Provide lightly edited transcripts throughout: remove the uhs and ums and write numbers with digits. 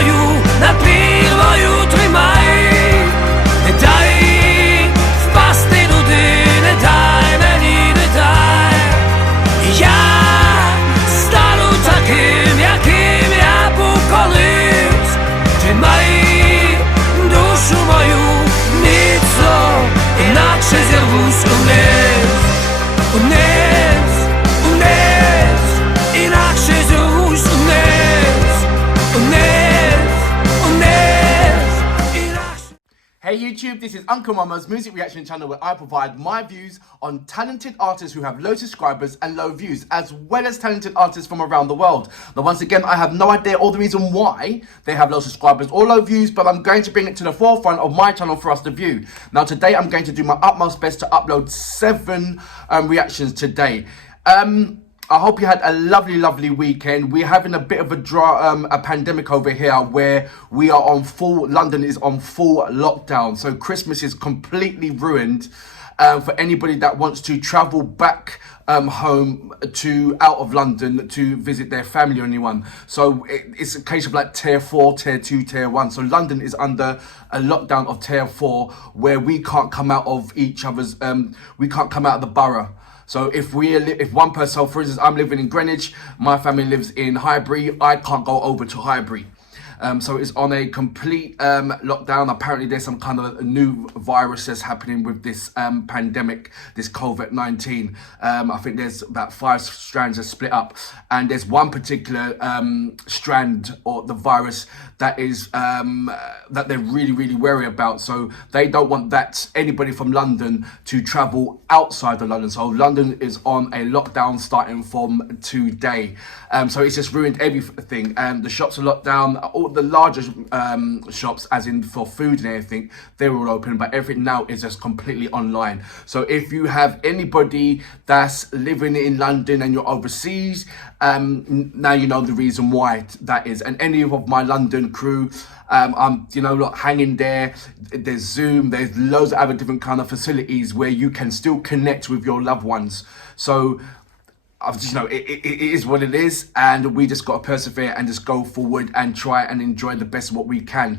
мою, напівою тримай, не дай впасти туди, не дай мені, не дай. Я стану таким, яким я був колись. Тримай душу мою міцно, інакше зірвусь униз, униз, униз, інакше зірвусь униз, униз, униз, інакше. Hey YouTube, this is Uncle Mama's music reaction channel where I provide my views on talented artists who have low subscribers and low views, as well as talented artists from around the world. Now once again, I have no idea or the reason why they have low subscribers or low views, but I'm going to bring it to the forefront of my channel for us to view. Now today I'm going to do my utmost best to upload 7 reactions today. I hope you had a lovely weekend. We're having a bit of a pandemic over here where we are on London is on full lockdown. So Christmas is completely ruined for anybody that wants to travel back home to out of London to visit their family or anyone. So it's a case of like tier 4, tier 2, tier 1. So London is under a lockdown of tier 4 where we can't come out of each other's, we can't come out of the borough. So if one person, so for instance, I'm living in Greenwich, my family lives in Highbury, I can't go over to Highbury. So it's on a complete lockdown. Apparently there's some kind of a new virus that's happening with this pandemic, this COVID-19. I think there's about 5 strands that split up. And there's one particular strand or the virus that is that they're really wary about. So they don't want anybody from London to travel outside of London. So London is on a lockdown starting from today. So it's just ruined everything. The shops are locked down. All the larger shops, as in for food and everything, they're all open, but everything now is just completely online. So if you have anybody that's living in London and you're overseas, now you know the reason why that is. And any of my London crew, look, hanging there. There's Zoom, there's loads of other different kind of facilities where you can still connect with your loved ones. So it is what it is, and we just got to persevere and just go forward and try and enjoy the best of what we can.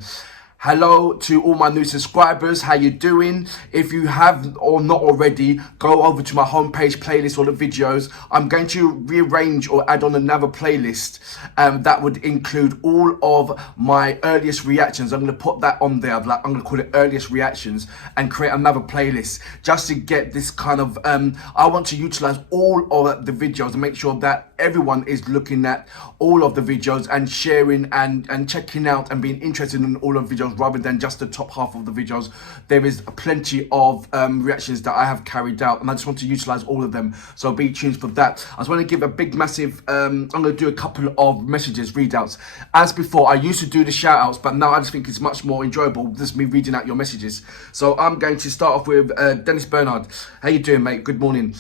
Hello to all my new subscribers, how you doing? If you have or not already, go over to my homepage playlist or the videos. I'm going to rearrange or add on another playlist that would include all of my earliest reactions. I'm going to put that on there, I'm going to call it earliest reactions, and create another playlist just to get this kind of, I want to utilize all of the videos and make sure that everyone is looking at all of the videos and sharing and checking out and being interested in all of the videos rather than just the top half of the videos. There is plenty of reactions that I have carried out, and I just want to utilize all of them, so be tuned for that. I just want to give a big massive I'm going to do a couple of messages readouts. As before, I used to do the shout outs, but now I just think it's much more enjoyable just me reading out your messages. So I'm going to start off with Dennis Bernard. How you doing, mate? Good morning.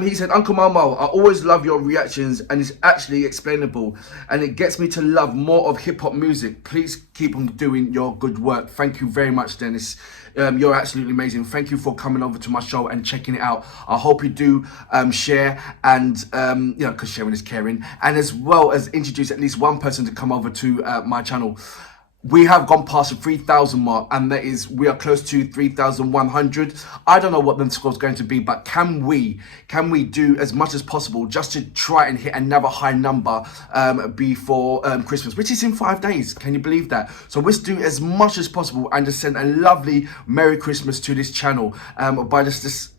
He said, Uncle Momo, I always love your reactions and it's actually explainable, and it gets me to love more of hip-hop music. Please keep on doing your good work. Thank you very much, Dennis. You're absolutely amazing. Thank you for coming over to my show and checking it out. I hope you do share and because sharing is caring, and as well as introduce at least one person to come over to my channel. We have gone past the 3,000 mark, and we are close to 3,100. I don't know what the score is going to be, but can we do as much as possible just to try and hit another high number before Christmas, which is in 5 days? Can you believe that? So let's do as much as possible and just send a lovely Merry Christmas to this channel by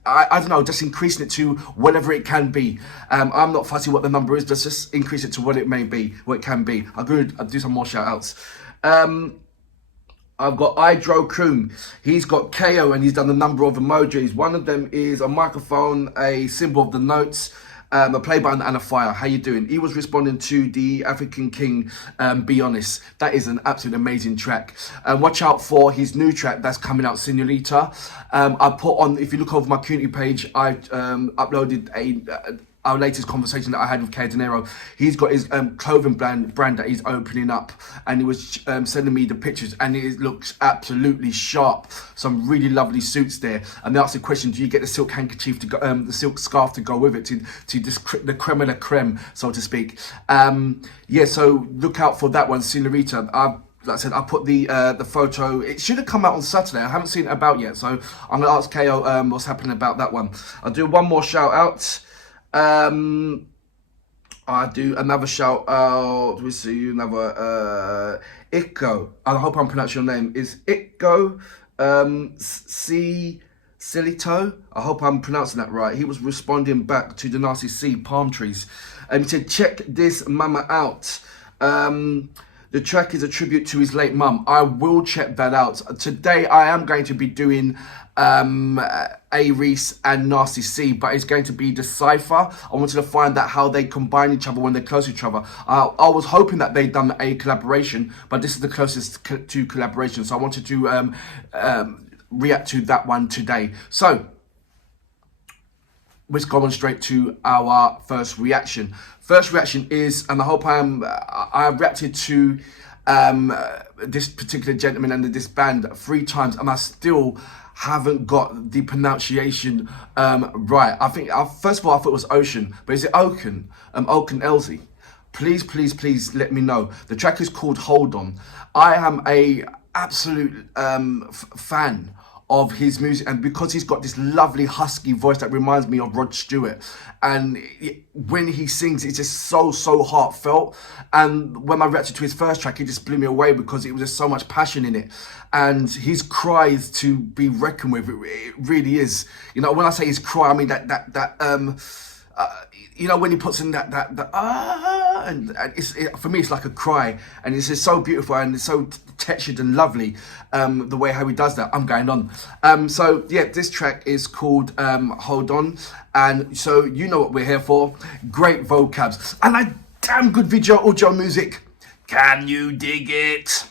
I don't know, just increasing it to whatever it can be. I'm not fussy what the number is, just increase it to what it may be, what it can be. I'll do some more shout outs. I've got Idro Kroom. He's got KO and he's done a number of emojis. One of them is a microphone, a symbol of the notes, a play button and a fire. How you doing? He was responding to the African King, Be Honest. That is an absolute amazing track. Watch out for his new track that's coming out, Senorita. I put on, if you look over my community page, I uploaded our latest conversation that I had with K De Niro. He's got his clothing brand that he's opening up, and he was sending me the pictures, and it looks absolutely sharp. Some really lovely suits there. And they asked the question, do you get the silk handkerchief to go, the silk scarf to go with it, to the creme de la creme, so to speak. Yeah, so look out for that one, Senorita. like I said, I put the photo. It should have come out on Saturday. I haven't seen it about yet, so I'm gonna ask KO what's happening about that one. I'll do one more shout out. I do another shout out. We see another Ikko. I hope I'm pronouncing your name. Is Ikko Silito? I hope I'm pronouncing that right. He was responding back to the Nasty C palm trees, and he said, "Check this mama out." The track is a tribute to his late mum. I will check that out. Today I am going to be doing A-Reese and Nasty C, but it's going to be the cypher. I wanted to find out how they combine each other when they're close to each other. I was hoping that they'd done a collaboration, but this is the closest to collaboration, so I wanted to react to that one today. So we're going straight to our first reaction. First reaction is, and I hope I reacted to this particular gentleman and this band 3 times, and I still haven't got the pronunciation right. I think first of all I thought it was Ocean, but is it Okun? Okun Ельзи. Please let me know. The track is called Hold On. I am a absolute fan of his music, and because he's got this lovely husky voice that reminds me of Rod Stewart, and when he sings it's just so heartfelt. And when I reacted to his first track, it just blew me away because it was just so much passion in it, and his cry is to be reckoned with. It really is. You know, when I say his cry, I mean that you know, when he puts in that and for me it's like a cry, and it's just so beautiful and it's so textured and lovely, the way how he does that. I'm going on. So yeah, this track is called Hold On, and so you know what we're here for. Great vocabs and a damn good video audio music. Can you dig it?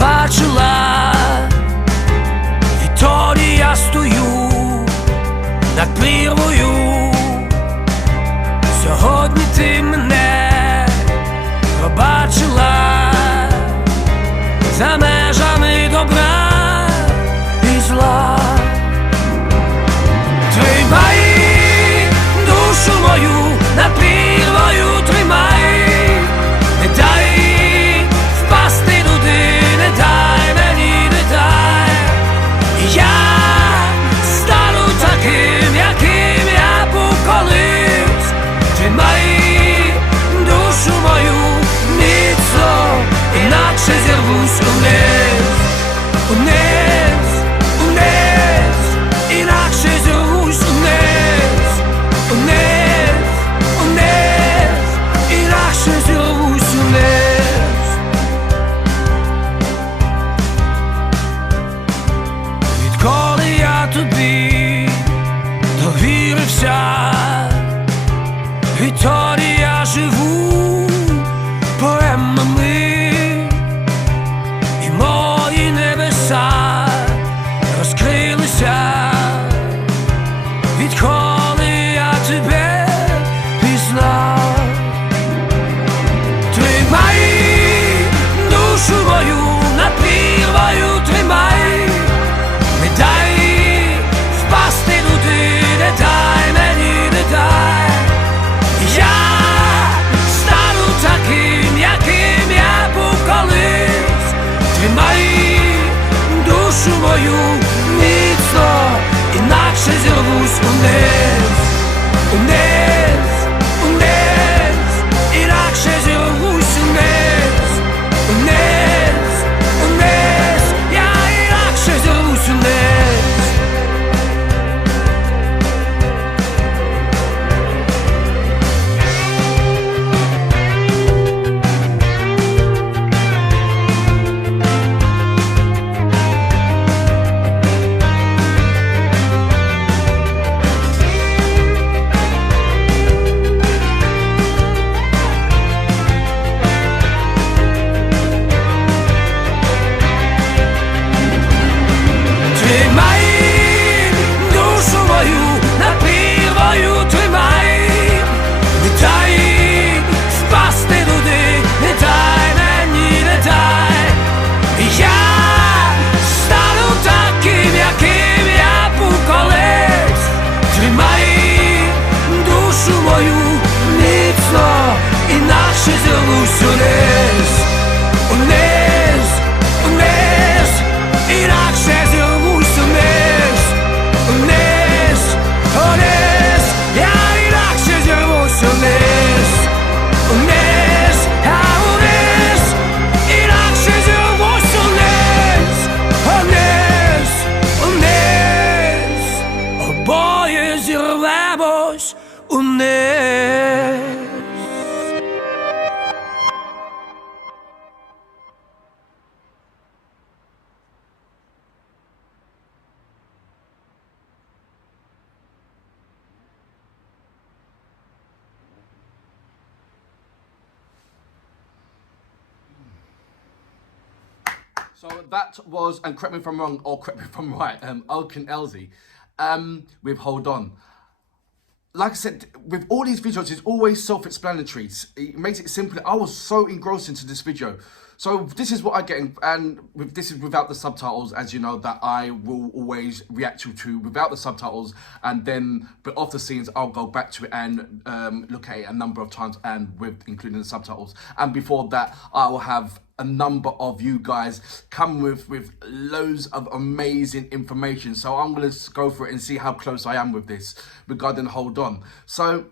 Бачила, відтоді я стою над прірвою. Сьогодні ти мене пробачила за межами добра і зла. Тримай душу мою над прірвою, тримай, не дай впасти туди. Дай мені, не дай, і я стану таким, яким я був колись. Тримай душу мою міцно, інакше зірвусь униз, униз, униз, інакше зірвусь униз, униз, униз, інакше зірвусь униз. Коли я тобі довірився, відтоді я живу поемами, і мої небеса розкрилися, відколи я тебе пізнав. Тримай душу мою над прірвою, тримай, не дай впасти туди, не дай мені, не дай, я стану таким, яким я був колись. Тримай душу мою міцно, інакше зірвусь униз, униз, униз, інакше зірвусь униз, униз, униз, я інакше зірвусь униз. вниз. So that was, and correct me if I'm wrong, or correct me if I'm right, Okеан Ельзи with Hold On. Like I said, with all these videos, it's always self-explanatory. It makes it simple. I was so engrossed into this video. So this is what I get, and this is without the subtitles, as you know, that I will always react to without the subtitles, and then, but off the scenes, I'll go back to it and look at it a number of times, and with including the subtitles. And before that, I will have a number of you guys come with loads of amazing information. So I'm gonna go for it and see how close I am with this regarding Hold On. So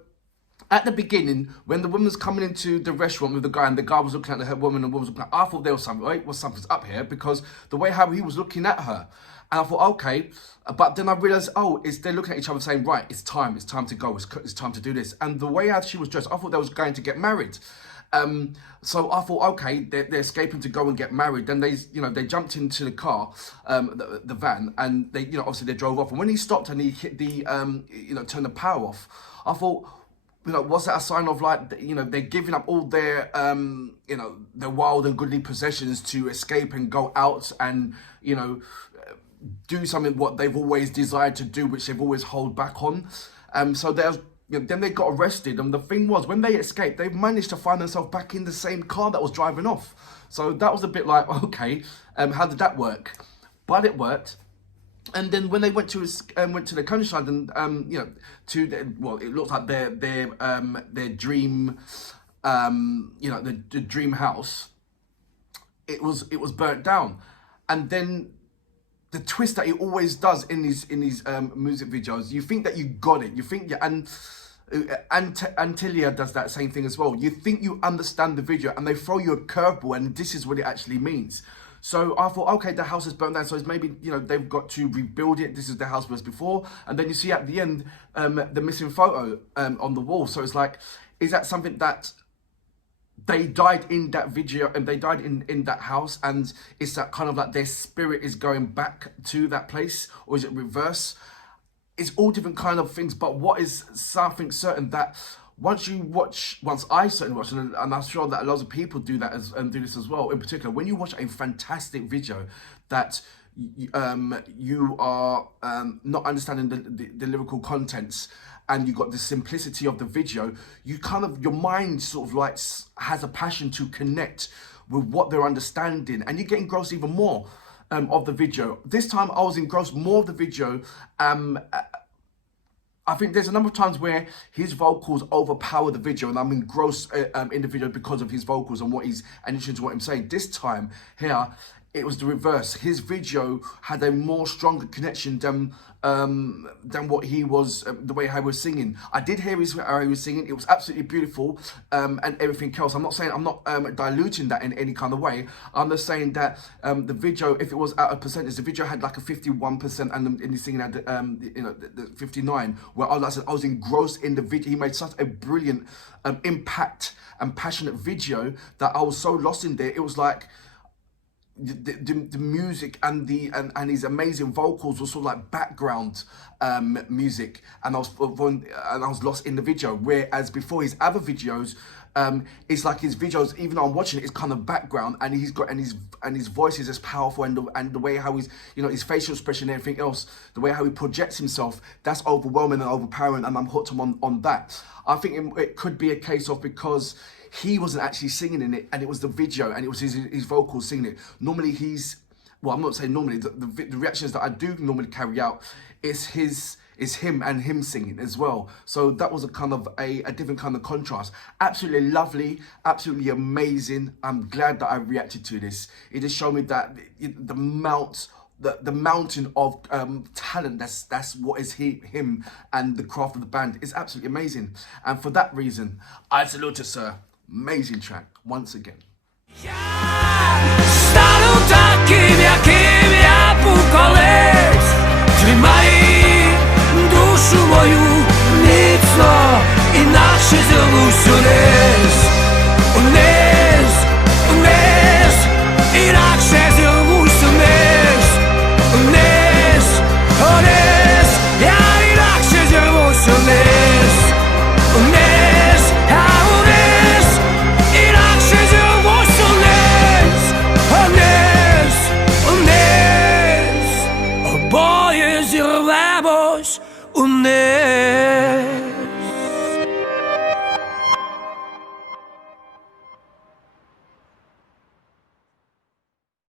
at the beginning, when the woman's coming into the restaurant with the guy, and the guy was looking at the woman, and the woman was looking at, I thought there was something, wait, well, something's up here, because the way how he was looking at her. And I thought, okay, but then I realized, oh, they're looking at each other saying, right, it's time to go, it's time to do this. And the way how she was dressed, I thought they was going to get married. So I thought, okay, they're escaping to go and get married. Then they jumped into the car, the van, and they, obviously they drove off. And when he stopped and he hit the, turned the power off, I thought, was that a sign of like, they're giving up all their, their wild and goodly possessions to escape and go out and, do something what they've always desired to do, which they've always held back on. So there's, then they got arrested, and the thing was, when they escaped, they managed to find themselves back in the same car that was driving off. So that was a bit like, okay, how did that work? But it worked. And then when they went to the countryside, and it looked like their dream, the dream house, it was burnt down. And then the twist that he always does in these music videos, you think that you got it, you think, and Antilia does that same thing as well. You think you understand the video, and they throw you a curveball, and this is what it actually means. So I thought, okay, the house is burnt down, so it's maybe, they've got to rebuild it. This is the house was before. And then you see at the end, the missing photo on the wall. So it's like, is that something that they died in that video, and they died in that house, and it's that kind of like their spirit is going back to that place, or is it reverse? It's all different kind of things, but what is something certain, that once I certainly watch, and I'm sure that a lot of people do that and do this as well, in particular, when you watch a fantastic video that you are not understanding the lyrical contents, and you got the simplicity of the video, your mind sort of like has a passion to connect with what they're understanding, and you get engrossed even more of the video. This time I was engrossed more of the video. I think there's a number of times where his vocals overpower the video, and I'm engrossed in the video because of his vocals and listening to what I'm saying. This time here, it was the reverse. His video had a more stronger connection than what he was, the way I was singing. I did hear how he was singing. It was absolutely beautiful, and everything else. I'm not diluting that in any kind of way. I'm just saying that the video, if it was at a percentage, the video had like a 51%, and the singing had the 59. Where I was engrossed in the video. He made such a brilliant impact and passionate video that I was so lost in there. It was like the music and his amazing vocals were sort of like background music, and I was lost in the video. Whereas before, his other videos, it's like his videos, even though I'm watching it, it's kind of background, and his voice is as powerful, and the way how he's, his facial expression and everything else, the way how he projects himself, that's overwhelming and overpowering, and I'm hooked on that. I think it could be a case of, because he wasn't actually singing in it, and it was the video, and it was his vocals singing it. Normally I'm not saying normally, the reactions that I do normally carry out is him and him singing as well. So that was a kind of a different kind of contrast. Absolutely lovely, absolutely amazing. I'm glad that I reacted to this. It just showed me that the mountain of talent, that's what is him and the craft of the band, is absolutely amazing. And for that reason, I salute to Sir. Amazing track once again. Стану таким, яким я був колись.